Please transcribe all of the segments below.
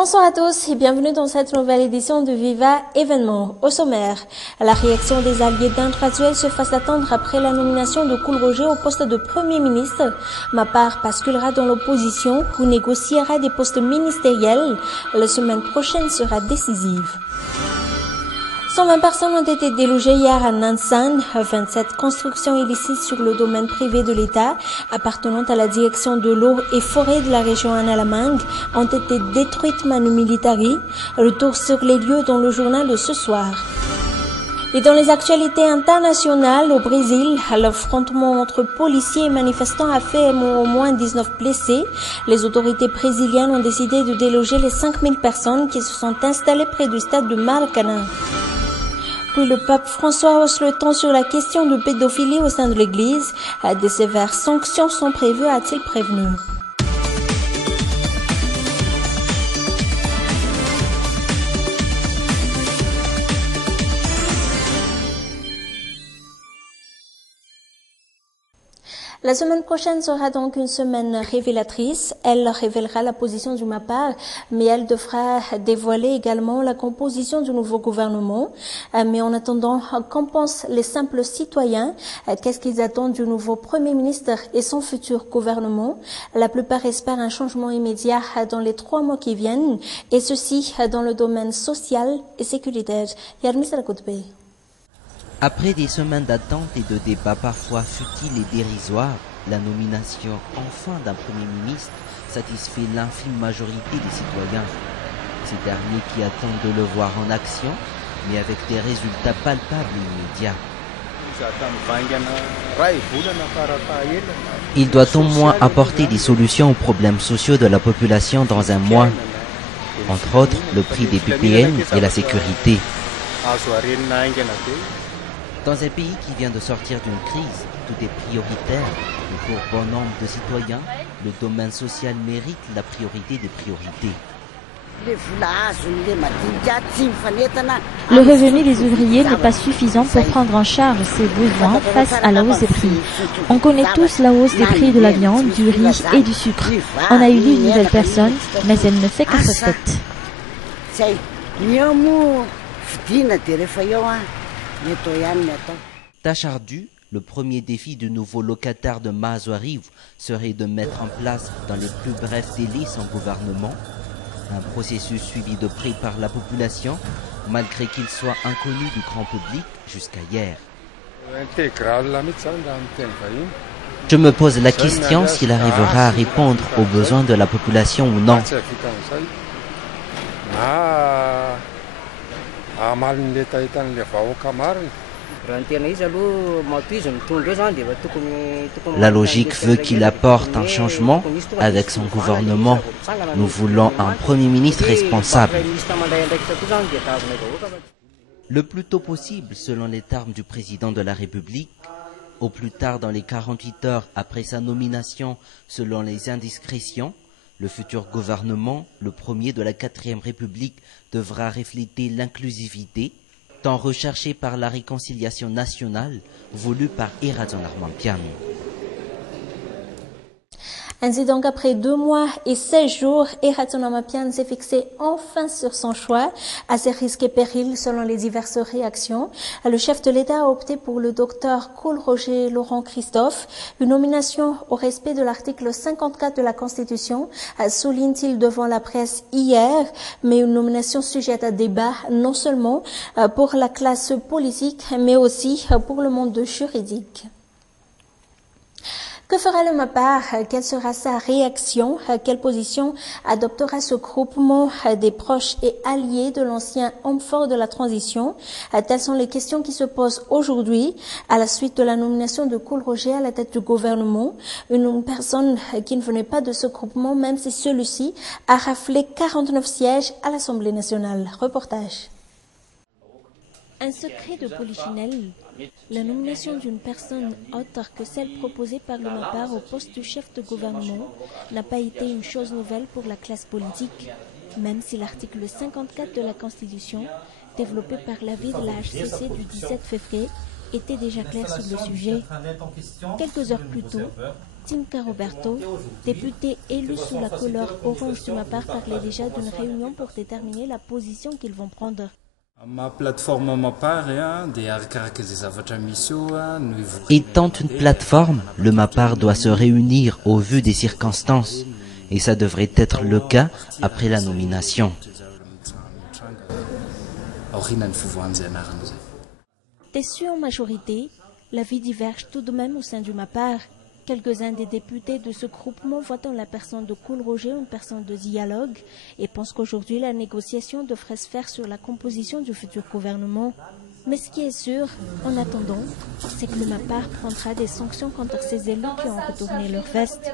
Bonsoir à tous et bienvenue dans cette nouvelle édition de Viva Événement. Au sommaire, la réaction des alliés d'Intraduel se fasse attendre après la nomination de Kool Roger au poste de Premier ministre. Mapar basculera dans l'opposition ou négociera des postes ministériels. La semaine prochaine sera décisive. 120 personnes ont été délogées hier à Nansan. 27 constructions illicites sur le domaine privé de l'État, appartenant à la direction de l'eau et forêt de la région Analamang, ont été détruites manu militari. Retour sur les lieux dans le journal de ce soir. Et dans les actualités internationales, au Brésil, l'affrontement entre policiers et manifestants a fait au moins 19 blessés. Les autorités brésiliennes ont décidé de déloger les 5000 personnes qui se sont installées près du stade de Maracanã. Puis le pape François hausse le ton sur la question de pédophilie au sein de l'Église. Des sévères sanctions sont prévues, a-t-il prévenu. La semaine prochaine sera donc une semaine révélatrice. Elle révélera la position du Mapar, mais elle devra dévoiler également la composition du nouveau gouvernement. Mais en attendant, qu'en pensent les simples citoyens? Qu'est-ce qu'ils attendent du nouveau Premier ministre et son futur gouvernement? La plupart espèrent un changement immédiat dans les 3 mois qui viennent, et ceci dans le domaine social et sécuritaire. Après des semaines d'attente et de débats parfois futiles et dérisoires, la nomination enfin d'un Premier ministre satisfait l'infime majorité des citoyens. Ces derniers qui attendent de le voir en action, mais avec des résultats palpables et immédiats. Il doit au moins apporter des solutions aux problèmes sociaux de la population dans un mois, entre autres le prix des PPN et la sécurité. Dans un pays qui vient de sortir d'une crise, tout est prioritaire, et pour bon nombre de citoyens, le domaine social mérite la priorité des priorités. Le revenu des ouvriers n'est pas suffisant pour prendre en charge ses besoins face à la hausse des prix. On connaît tous la hausse des prix de la viande, du riz et du sucre. On a élu une nouvelle personne, mais elle ne fait qu'être faite. Tâche ardue, le premier défi du nouveau locataire de Mazoari serait de mettre en place dans les plus brefs délais son gouvernement, un processus suivi de près par la population, malgré qu'il soit inconnu du grand public jusqu'à hier. Je me pose la question s'il arrivera à répondre aux besoins de la population ou non. La logique veut qu'il apporte un changement avec son gouvernement. Nous voulons un Premier ministre responsable. Le plus tôt possible, selon les termes du président de la République, au plus tard dans les 48 heures après sa nomination, selon les indiscrétions, le futur gouvernement, le premier de la 4e République, devra refléter l'inclusivité, tant recherchée par la réconciliation nationale, voulue par Eratzon Armampian. Ainsi donc, après 2 mois et 16 jours, Eratzon Armampian s'est fixé enfin sur son choix, à ses risques et périls selon les diverses réactions. Le chef de l'État a opté pour le docteur Kool Roger Laurent Christophe, une nomination au respect de l'article 54 de la Constitution, souligne-t-il devant la presse hier, mais une nomination sujette à débat, non seulement pour la classe politique, mais aussi pour le monde juridique. Que fera le Mapar? Quelle sera sa réaction? Quelle position adoptera ce groupement des proches et alliés de l'ancien homme fort de la transition? Telles sont les questions qui se posent aujourd'hui à la suite de la nomination de Kool Roger à la tête du gouvernement. Une personne qui ne venait pas de ce groupement, même si celui-ci a raflé 49 sièges à l'Assemblée nationale. Reportage. Un secret de Polichinelle, la nomination d'une personne autre que celle proposée par le Mapar au poste de chef de gouvernement n'a pas été une chose nouvelle pour la classe politique, même si l'article 54 de la Constitution, développé par l'avis de la HCC du 17 février, était déjà clair sur le sujet. Quelques heures plus tôt, Tinka Roberto, député élu sous la couleur orange sur ma part, parlait déjà d'une réunion pour déterminer la position qu'ils vont prendre. Étant une plateforme, le MAPAR doit se réunir au vu des circonstances, et ça devrait être le cas après la nomination. Déçus en majorité, l'avis diverge tout de même au sein du MAPAR. Quelques-uns des députés de ce groupement voient en la personne de Kool Roger une personne de dialogue et pensent qu'aujourd'hui la négociation devrait se faire sur la composition du futur gouvernement. Mais ce qui est sûr, en attendant, c'est que le MAPAR prendra des sanctions contre ces élus qui ont retourné leur veste.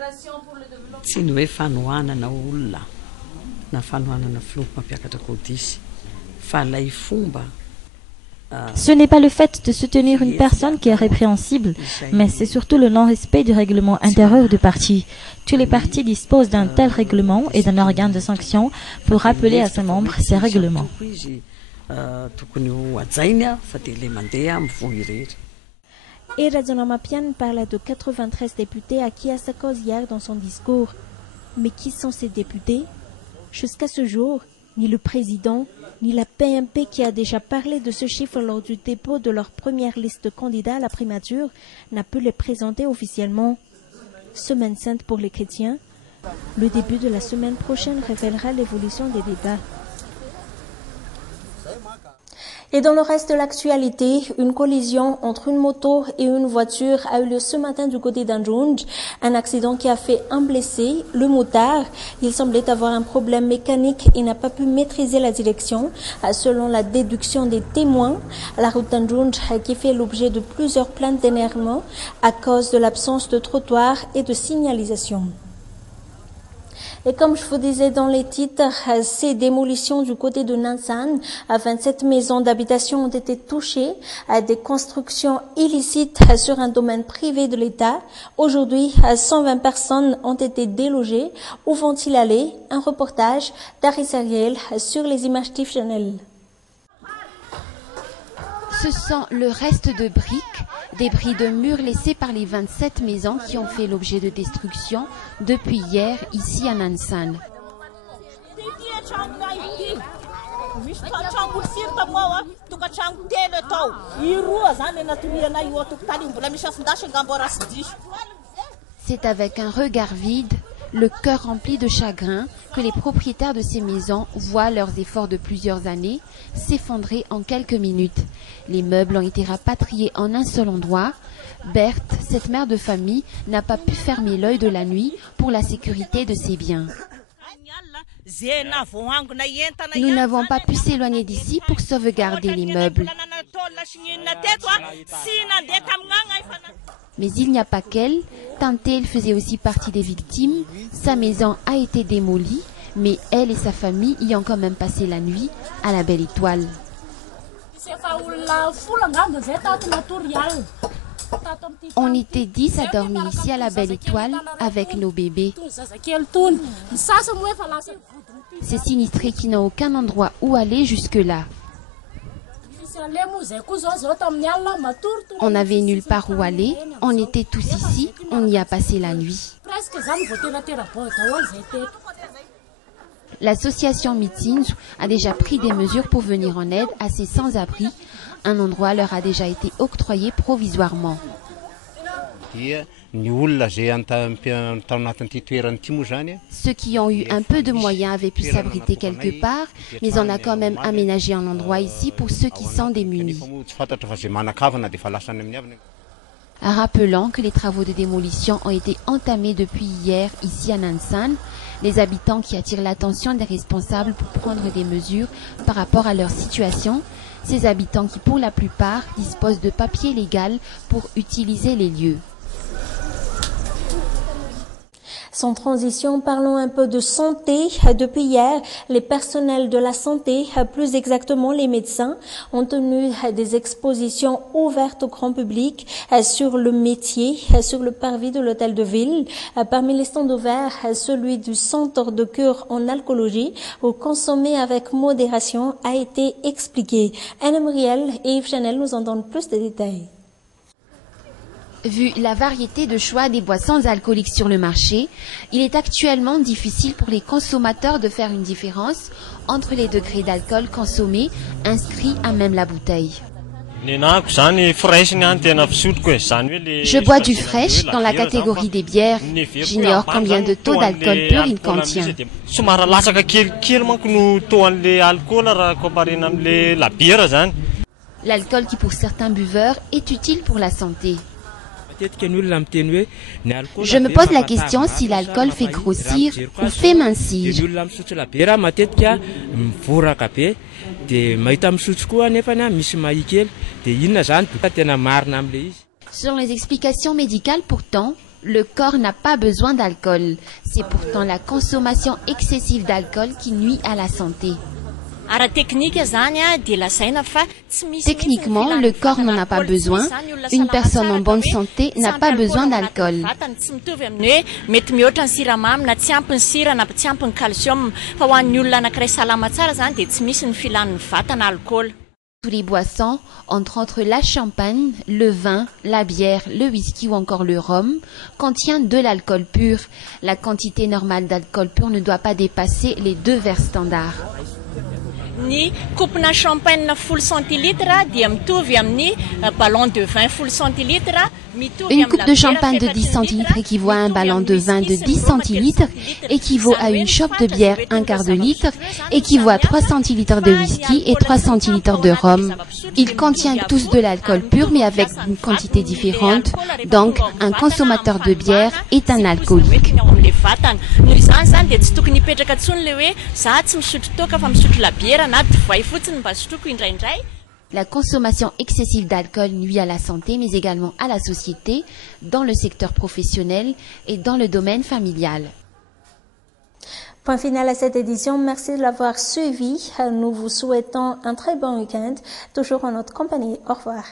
Ce n'est pas le fait de soutenir une personne qui est répréhensible, mais c'est surtout le non-respect du règlement intérieur du parti. Tous les partis disposent d'un tel règlement et d'un organe de sanction pour rappeler à ses membres ces règlements. Et Radzona Mapian parla de 93 députés acquis à sa cause hier dans son discours. Mais qui sont ces députés? Jusqu'à ce jour, ni le président, ni la PMP qui a déjà parlé de ce chiffre lors du dépôt de leur première liste de candidats à la primature n'a pu les présenter officiellement. Semaine sainte pour les chrétiens, le début de la semaine prochaine révélera l'évolution des débats. Et dans le reste de l'actualité, une collision entre une moto et une voiture a eu lieu ce matin du côté d'Anjouj. Un accident qui a fait un blessé, le motard. Il semblait avoir un problème mécanique et n'a pas pu maîtriser la direction. Selon la déduction des témoins, la route d'Anjouj qui fait l'objet de plusieurs plaintes d'énervement à cause de l'absence de trottoir et de signalisation. Et comme je vous disais dans les titres, ces démolitions du côté de Nansan, 27 maisons d'habitation ont été touchées, des constructions illicites sur un domaine privé de l'État. Aujourd'hui, 120 personnes ont été délogées. Où vont-ils aller? Un reportage d'Aris Ariel sur les images TIFF Channel. Ce sont le reste de briques, débris de murs laissés par les 27 maisons qui ont fait l'objet de destruction depuis hier ici à Nansan. C'est avec un regard vide, le cœur rempli de chagrin, que les propriétaires de ces maisons voient leurs efforts de plusieurs années s'effondrer en quelques minutes. Les meubles ont été rapatriés en un seul endroit. Berthe, cette mère de famille, n'a pas pu fermer l'œil de la nuit pour la sécurité de ses biens. Nous n'avons pas pu s'éloigner d'ici pour sauvegarder les meubles. Mais il n'y a pas qu'elle. Tantel faisait aussi partie des victimes. Sa maison a été démolie, mais elle et sa famille y ont quand même passé la nuit à la Belle Étoile. On était 10 à dormir ici à la Belle Étoile avec nos bébés. Ces sinistrés qui n'ont aucun endroit où aller jusque-là. On n'avait nulle part où aller, on était tous ici, on y a passé la nuit. L'association Meetings a déjà pris des mesures pour venir en aide à ces sans-abri. Un endroit leur a déjà été octroyé provisoirement. Ceux qui ont eu un peu de moyens avaient pu s'abriter quelque part, mais on a quand même aménagé un endroit ici pour ceux qui sont démunis. Rappelant que les travaux de démolition ont été entamés depuis hier ici à Nansan, les habitants qui attirent l'attention des responsables pour prendre des mesures par rapport à leur situation, ces habitants qui pour la plupart disposent de papiers légaux pour utiliser les lieux. Sans transition, parlons un peu de santé. Depuis hier, les personnels de la santé, plus exactement les médecins, ont tenu des expositions ouvertes au grand public sur le métier, sur le parvis de l'hôtel de ville. Parmi les stands ouverts, celui du centre de cure en alcoolologie, où consommer avec modération a été expliqué. Anne Muriel et Yves Chanel nous en donnent plus de détails. Vu la variété de choix des boissons alcooliques sur le marché, il est actuellement difficile pour les consommateurs de faire une différence entre les degrés d'alcool consommés inscrits à même la bouteille. Je bois du fraîche dans la catégorie des bières. J'ignore combien de taux d'alcool pur il contient. L'alcool qui pour certains buveurs est utile pour la santé. Je me pose la question si l'alcool fait grossir ou fait mincir. Selon les explications médicales, pourtant, le corps n'a pas besoin d'alcool. C'est pourtant la consommation excessive d'alcool qui nuit à la santé. Techniquement, le corps n'en a pas besoin. Une personne en bonne santé n'a pas besoin d'alcool. Tous les boissons, entre la champagne, le vin, la bière, le whisky ou encore le rhum, contiennent de l'alcool pur. La quantité normale d'alcool pur ne doit pas dépasser les 2 verres standards. Une coupe de champagne full centilitre ballon de vin full centilitre. Une coupe de champagne de 10 centilitres équivaut à un ballon de vin de 10 centilitres, équivaut à une chope de bière 1/4 de litre, équivaut à 3 centilitres de whisky et 3 centilitres de rhum. Ils contiennent tous de l'alcool pur mais avec une quantité différente, donc un consommateur de bière est un alcoolique. La consommation excessive d'alcool nuit à la santé, mais également à la société, dans le secteur professionnel et dans le domaine familial. Point final à cette édition. Merci de l'avoir suivi. Nous vous souhaitons un très bon week-end, toujours en notre compagnie. Au revoir.